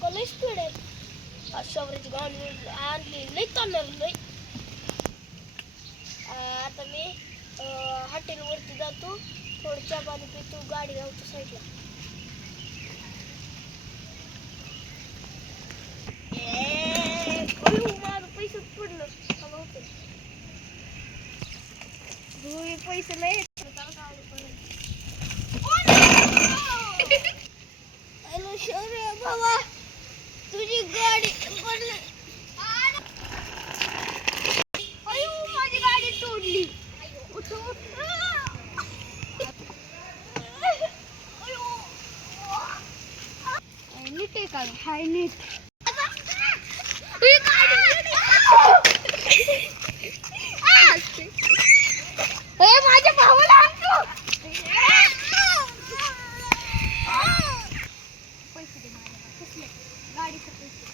का लय स्पीड आहे. आज शौर्याची गाडी आणली लय चालणार लय. आता मी हॉटेलवरती जातो, थोडं चहा पाणी पितो, गाडी लावतो साईडला. माझं पैसेच पडलं. पैसे नाही. हॅलो शौर्य बाबा, तुझी गाडी पडली. अयो माझी गाडी तोडली. नीट आहे का? हाय नीट. माझ्या भावाला आणतो. पैसे दे माझ्या. कसले गाडीचे पैसे.